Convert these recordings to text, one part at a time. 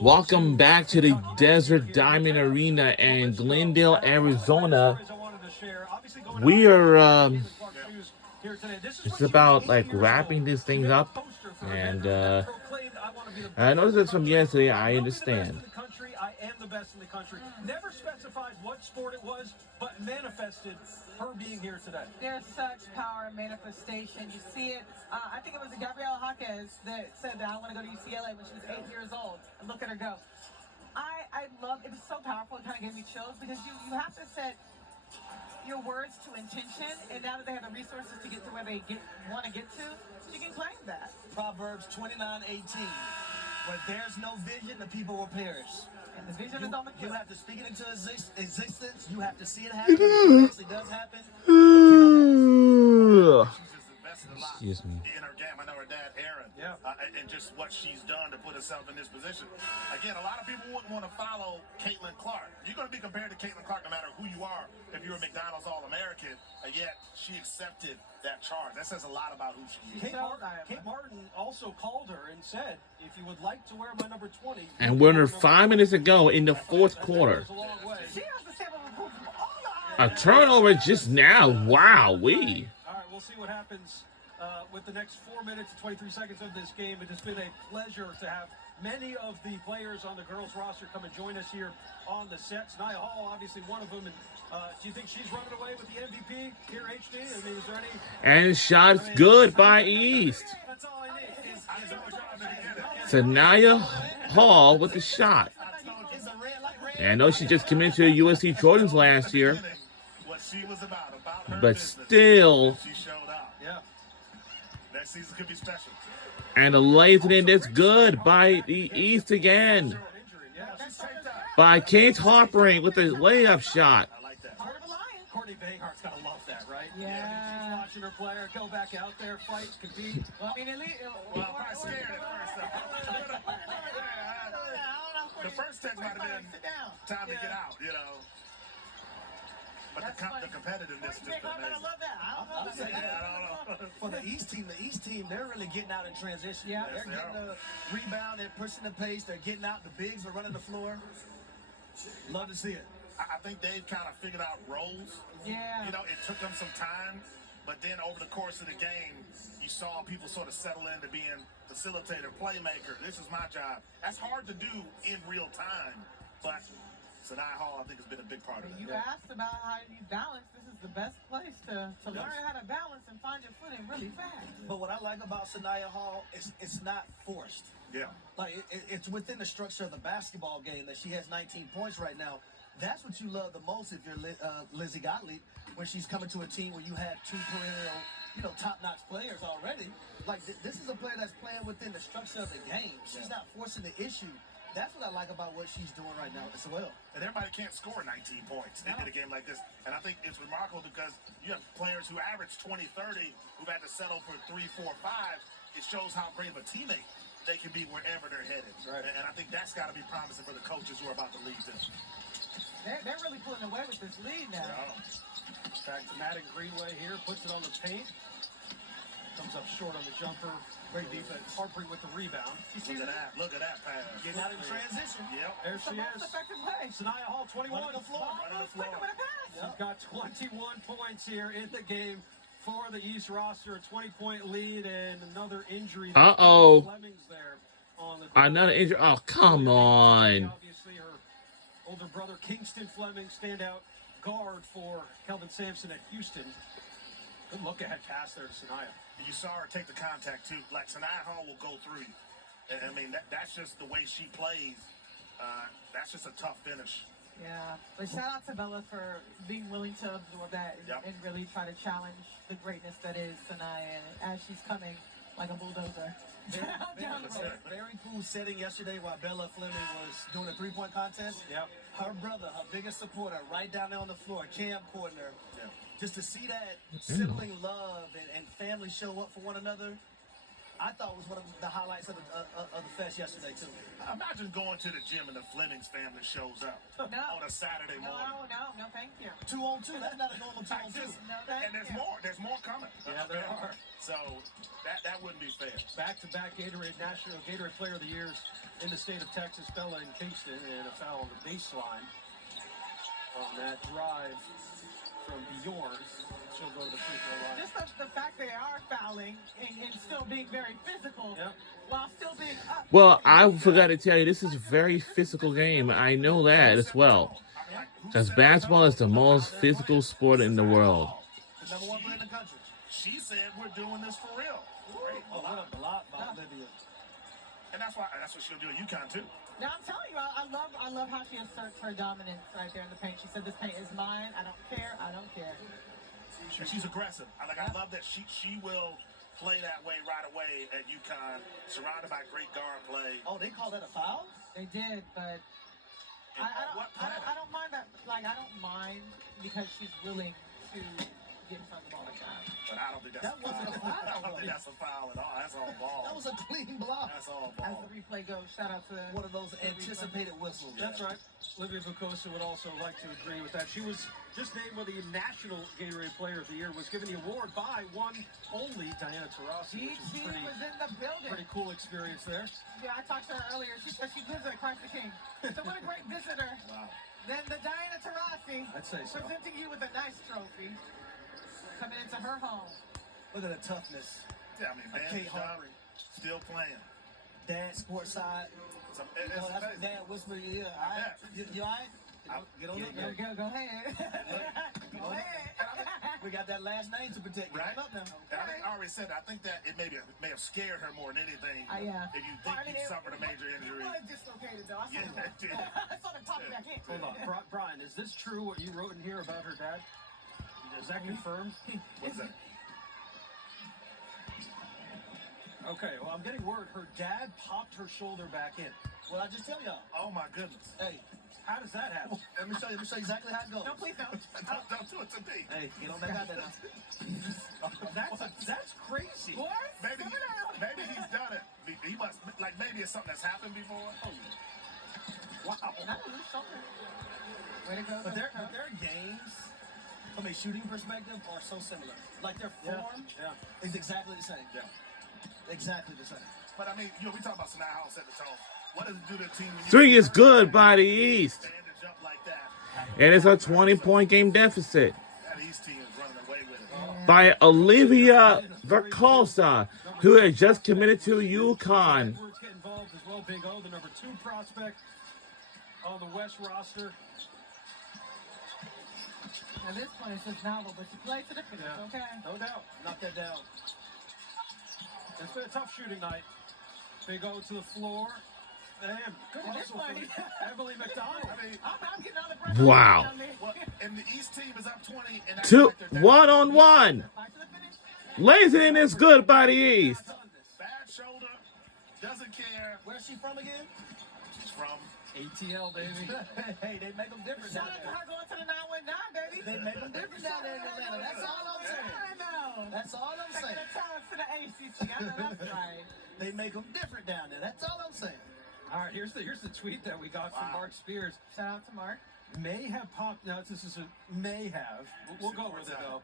Welcome back to the Desert Diamond Arena in Glendale, Arizona. We are it's about like wrapping this thing up, and I noticed this from yesterday. I understand. I am the best in the country. Never specified what sport it was, but manifested her being here today. There's such power in manifestation. You see it. I think it was Gabriela Jaquez that said that I want to go to UCLA when she was 8 years old. And look at her go. I love it. Was so powerful. It kind of gave me chills because you have to set your words to intention, and now that they have the resources to get to where they want to get to, you can claim that. Proverbs 29:18. Where there's no vision, the people will perish. And the vision is on the You cliff. have to speak it into existence. You have to see it happen. It actually does happen. Excuse me. In her game, I know her dad, Aaron, and just what she's done to put herself in this position. Again, a lot of people wouldn't want to follow Caitlin Clark. You're going to be compared to Caitlin Clark no matter who you are. If you're a McDonald's All-American, and yet she accepted that charge. That says a lot about who she is. Kate Martin also called her and said, if you would like to wear my number 20. And we're under 5 minutes to go in the fourth quarter. She has to step up from all A the turnover just now. Wow, All right, we'll see what happens with the next 4 minutes and 23 seconds of this game. It has been a pleasure to have many of the players on the girls roster come and join us here on the set. Nia Hall, obviously one of them. And do you think she's running away with the MVP here, HD? I mean, is there any? And shot's good by East. That's all I need. Sanaya Hall with the shot. And I know she just committed to USC Trojans last year, What she was about her but business. still, She showed up. Yeah. Next season could be special. and a laser in that's good by the East again. By Kate Harpering with the layup shot. I like that. heart of a lion. Courtney Banghart's got to love that, right? Yeah. She's watching her player go back out there, fight, compete. Well, I mean, at least. Well, I'm probably scared at first. The first text might have been Sit down. time to get out, you know. But That's the funny. competitiveness is just Big Hawk, I amazing. love that. I don't know I'm about saying, that. I don't know. For the East team, they're really getting out in transition. Yeah. They're Yes, they getting the rebound, they're pushing the pace, they're getting out, the bigs are running the floor. Love to see it. I think they've kind of figured out roles. Yeah. You know, it took them some time, but then over the course of the game, you saw people sort of settle into being facilitator, playmaker. This is my job. That's hard to do in real time, but Sanaya Hall, I think, has been a big part of it. You asked about how you balance. This is the best place to learn how to balance and find your footing really fast. But what I like about Sanaya Hall is it's not forced. Yeah. Like it's within the structure of the basketball game that she has 19 points right now. That's what you love the most if you're Lizzie Gottlieb, when she's coming to a team where you have two perennial, top-notch players already. Like this is a player that's playing within the structure of the game. She's not forcing the issue. That's what I like about what she's doing right now as well. And everybody can't score 19 points in a game like this. And I think it's remarkable because you have players who average 20, 30, who've had to settle for 3, 4, 5. It shows how great of a teammate they can be wherever they're headed. Right. And I think that's got to be promising for the coaches who are about to lead this. They're really pulling away with this lead now. Back to Madden Greenway here, puts it on the paint. Comes up short on the jumper. Great defense. Harpering with the rebound. Look at that. Look at that pass. Getting out in transition. Yep. There It's the she most is. effective way. Sanaya Hall, 21. Running the floor. Running the floor. Quicker with a pass. She's got 21 points here in the game for the East roster. A 20-point lead and another injury. Uh-oh. Fleming's there on the Another injury. Oh, come on. Obviously, her older brother, Kingston Fleming, standout guard for Kelvin Sampson at Houston. Good look-ahead pass there to Sanaya. You saw her take the contact, too. Like, Sanaya Hall will go through you. And, I mean, that's just the way she plays. That's just a tough finish. Yeah, but shout out to Bella for being willing to absorb that and really try to challenge the greatness that is Sanaya as she's coming like a bulldozer. Down the road. Very cool setting yesterday while Bella Fleming was doing a three-point contest. Yep. Her brother, her biggest supporter, right down there on the floor, Cam Cordner. Yeah. Just to see that sibling love and family show up for one another, I thought was one of the highlights of the fest yesterday too. Imagine going to the gym and the Flemings family shows up No. on a Saturday morning. No, thank you. 2-on-2. That's not a normal 2-on-2. No, thank And there's you. more. There's more coming. Yeah, there are. So that wouldn't be fair. Back-to-back Gatorade National Gatorade Player of the Years in the state of Texas, Bella in Kingston, and a foul on the baseline on that drive from Bjorn. She'll go to the free throw line. Just the fact they are fouling and still being very physical Yep. while still being up. Well, I forgot to tell you, this is a very physical game. I know that as well. Because basketball is the most physical sport in the world. The number one player in the country. She said we're doing this for real. Great. A lot about Olivia. And that's what she'll do at UConn too. Now I'm telling you, I love how she asserts her dominance right there in the paint. She said, "This paint is mine. I don't care. I don't care." And she's aggressive. I love that she will play that way right away at UConn, surrounded by great guard play. Oh, they call that a foul? They did, but And what planet? I don't mind that. Like I don't mind because she's willing to get in front of the ball like that. But I don't think that's That wasn't a foul. I don't think that's a foul at all. That's all ball. That was a clean block. That's all As ball. the replay goes, shout out to One of those anticipated whistles. That's right. Olivia Vukosa would also like to agree with that. She was just named one of the National Gatorade Player of the Year, was given the award by one only, Diana Taurasi, which is She pretty, was in the building. pretty cool experience there. Yeah, I talked to her earlier. She said she visited Christ the King. So what a great visitor. Wow. Then the Diana Taurasi I'd say so. presenting you with a nice trophy coming into her home. Look at the toughness. Yeah, I mean, Kate man, Harvey. still playing. Dad, sports side. So, Oh, that's what amazing. Dad whispered in your ear. All right? You all right? Get on There up we there. go. Go ahead. Go ahead. We got that last name to protect. Get Right? up now. And I think I already said that. I think that it may have scared her more than anything. Yeah. If you Well, think you suffered a major injury. It was dislocated though. I saw Yeah, that. it did. I saw the pop back in. Hold on. Brian, is this true what you wrote in here about her dad? Is that confirmed? What's that? Okay, well, I'm getting word her dad popped her shoulder back in. Well, I just tell y'all. Oh my goodness. Hey, How does that happen? let me show you exactly how it goes. No, please don't. Don't do it to me. Hey, get on back out there now. That's crazy. Boys, Maybe come on. maybe he's done it. He must maybe it's something that's happened before. Oh, wow. Not a loose shoulder. Way to go. But their games, from a shooting perspective, are so similar. Like their form Yeah. is exactly the same. Yeah. Exactly the same. But I mean, we talk about Sanaa Hall set the tone. What does it do to the team when you 3 is good by the East. stand and jump like that? And it's a 20-point game deficit That East team is running away with it. by Olivia Vukosa, who had just committed to UConn. Edwards get involved as well. Big O, the number 2 prospect on the West roster. At this point, it's just novel, but you play to the finish, Yeah. okay? No doubt. Knock that down. It's been a tough shooting night. Big O to the floor. And good At this hustle from point- Emily McDonald. I mean, I'm getting all the pressure. Wow. on me. well, and the East team is up 20 and that's Two, like they're down. 1-on-1. Fight to the finish. Lays it in is good by the East. Bad shoulder, doesn't care. Where's she from again? She's from ATL, baby. Hey, they make them different Shout down out to there. her going to the 919, baby. They make them different down there in Atlanta. That's all I'm saying. I know. That's all I'm Taking saying. the talents to the ACC. I know that's right. They make them different down there. That's all I'm saying. All right, here's the tweet that we got from Wow. Mark Spears. Shout out to Mark. May have popped. Now this is a may have. We'll go with it though.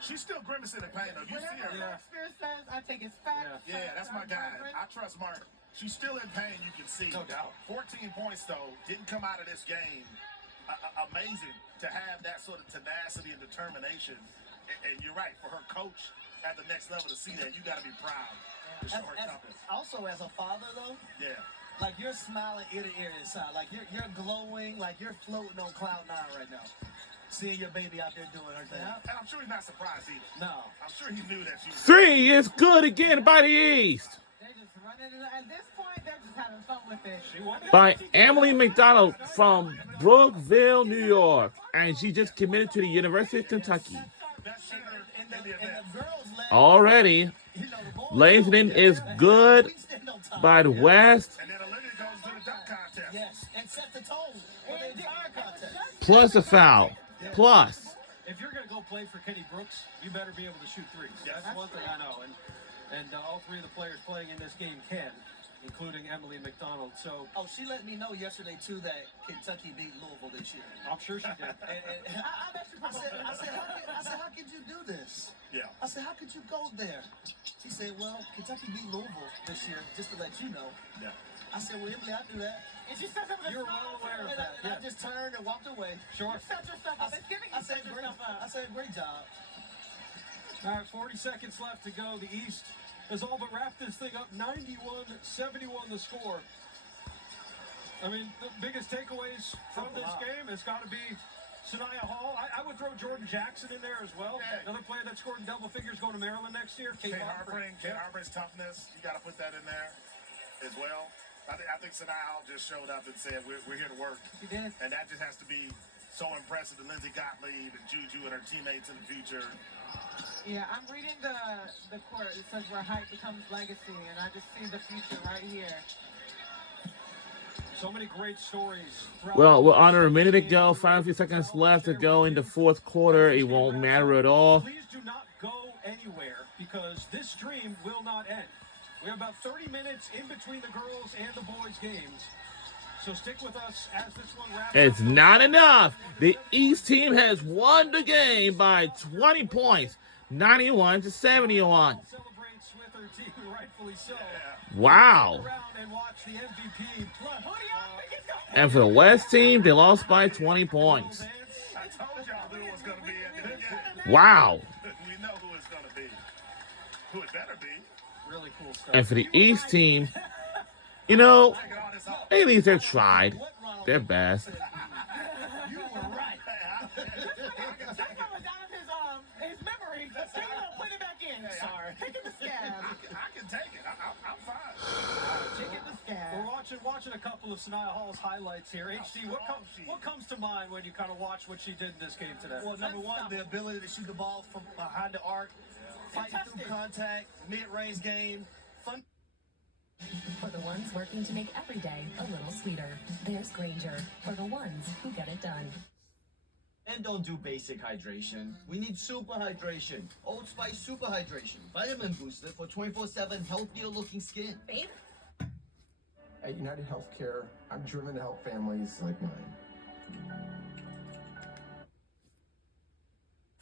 She's still grimacing in pain though. You see Whatever her. Yeah. Mark Spears says, I take his facts. Yeah, that's my guy. I trust Mark. She's still in pain, you can see. No doubt. 14 points, though, didn't come out of this game. Amazing to have that sort of tenacity and determination. And you're right, for her coach at the next level to see that, you got to be proud to show her confidence. Also, as a father, though, Yeah. like you're smiling ear to ear inside. Like you're glowing, like you're floating on cloud 9 right now. Seeing your baby out there doing her thing. Yeah. And I'm sure he's not surprised either. No. I'm sure he knew that she was. 3 is good again by the East. They're just running it. At this point, they're just having fun with it. She won. By Emily McDonald from Brookville, New York. And she just committed to the University of Kentucky. Best shooter And in the event. the girls led, Already, you know, the boys lays it in is good we stand on top. by the West. And then Olivia goes to the dunk contest. Yes, and set the tone for the entire contest. Plus a foul. Plus. If you're gonna go play for Kenny Brooks, you better be able to shoot threes. Yes. That's one thing I know. And And all three of the players playing in this game can, including Emily McDonald. So Oh, she let me know yesterday too that Kentucky beat Louisville this year. I'm sure she did. I said, how could you do this? Yeah. I said, how could you go there? She said, well, Kentucky beat Louisville this year, just to let you know. Yeah. I said, well, Emily, I knew that. And she said something. You're well aware of that. And I Yeah. just turned and walked away. Sure. Set yourself up. It's giving you set yourself I up. said, great job. All right, 40 seconds left to go. The East has all but wrapped this thing up. 91-71 the score. I mean, the biggest takeaways from this game has got to be Sanaya Hall. I would throw Jordan Jackson in there as well. Yeah. Another player that scored in double figures going to Maryland next year. Kate Harpering's toughness, you got to put that in there as well. I think Sanaya Hall just showed up and said, we're here to work. She did. And that just has to be so impressive to Lindsey Gottlieb and Juju and her teammates in the future. Yeah, I'm reading the quote. It says where hype becomes legacy, and I just see the future right here. So many great stories. Well, we're under a minute to go. 5 few seconds left to go in the fourth quarter. It won't matter at all. Please do not go anywhere because this stream will not end. We have about 30 minutes in between the girls and the boys games. So stick with us as this one wraps It's up. not enough. The East team has won the game by 20 points, 91-71. Celebrates with her team, rightfully so. Wow. Around and watch the MVP plus. Who do y'all think is going And for the West team, they lost by 20 points. I told y'all who it was going to be at the beginning. Wow. We know who it's going to be. Who it better be. Really cool stuff. And for the East team, you know, Taking all this off. at least they tried their best. You were right. That guy was out of his memory. He's gonna put it back in. Sorry. Taking the scab. I can take it. I'm fine. Taking the scab. We're watching a couple of Sanaya Hall's highlights here. HD, what comes to mind when you kind of watch what she did in this game today? Well, number one, the ability to shoot the ball from behind the arc, fighting through contact, mid-range game, fun. For the ones working to make every day a little sweeter, there's Granger, for the ones who get it done. And don't do basic hydration. We need super hydration. Old Spice Super Hydration. Vitamin booster for 24/7 healthier looking skin. Babe? At United Healthcare, I'm driven to help families like mine.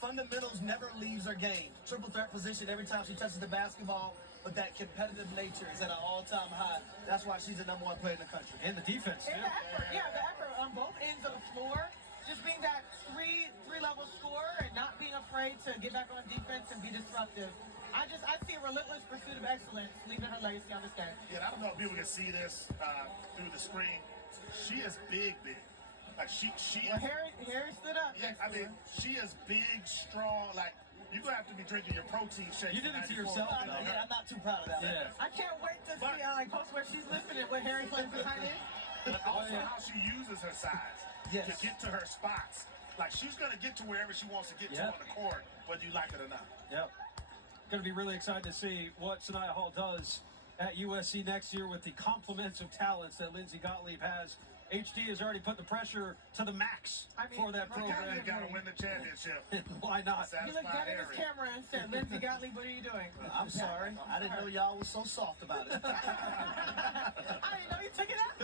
Fundamentals never leaves her game. Triple threat position every time she touches the basketball, but that competitive nature is at an all-time high. That's why she's the #1 player in the country. And the defense, too. And the effort, the effort on both ends of the floor. Just being that three-level scorer and not being afraid to get back on defense and be disruptive. I see a relentless pursuit of excellence, leaving her legacy on this game. Yeah, I don't know if people can see this through the screen. She is big. Like she Well, is. Harry stood up. Yeah, I mean, she is big, strong. Like you're gonna have to be drinking your protein shake. You did it to 94. yourself, I'm not too proud of that. Yeah. I can't wait to see post where she's listening what Harry plays behind it. But also how she uses her size Yes. to get to her spots. Like she's gonna get to wherever she wants to get to on the court, whether you like it or not. Yep. Going to be really excited to see what Sanaya Hall does at USC next year with the complements of talents that Lindsey Gottlieb has. HD has already put the pressure to the max for that You program. gotta win the championship. Why not? He looked dead at his camera and said, Lindsey Gottlieb, what are you doing? I'm sorry. I didn't know y'all was so soft about it. I didn't know you took it out.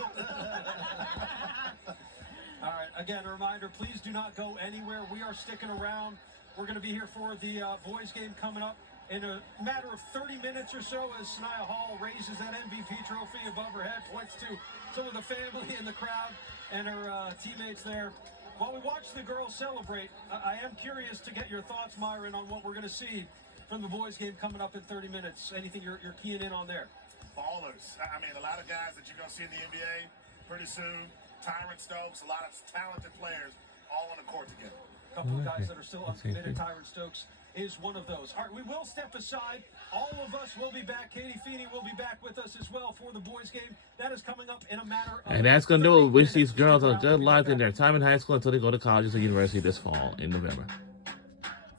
All right, again, a reminder, please do not go anywhere. We are sticking around. We're going to be here for the boys game coming up in a matter of 30 minutes or so as Sanaya Hall raises that MVP trophy above her head, points to some of the family in the crowd and her teammates there. While we watch the girls celebrate, I am curious to get your thoughts, Myron, on what we're going to see from the boys game coming up in 30 minutes. Anything you're keying in on there? Ballers. I mean, a lot of guys that you're gonna see in the NBA pretty soon. Tyron Stokes, a lot of talented players all on the court together. A couple of guys that are still uncommitted. Tyron Stokes is one of those. All right, we will step aside. All of us will be back. Katie Feeney will be back with us as well for the boys game. That is coming up in a matter of And that's going to do it. Wish these girls a Stick around. good life in their time in high school until they go to colleges or university this fall in November.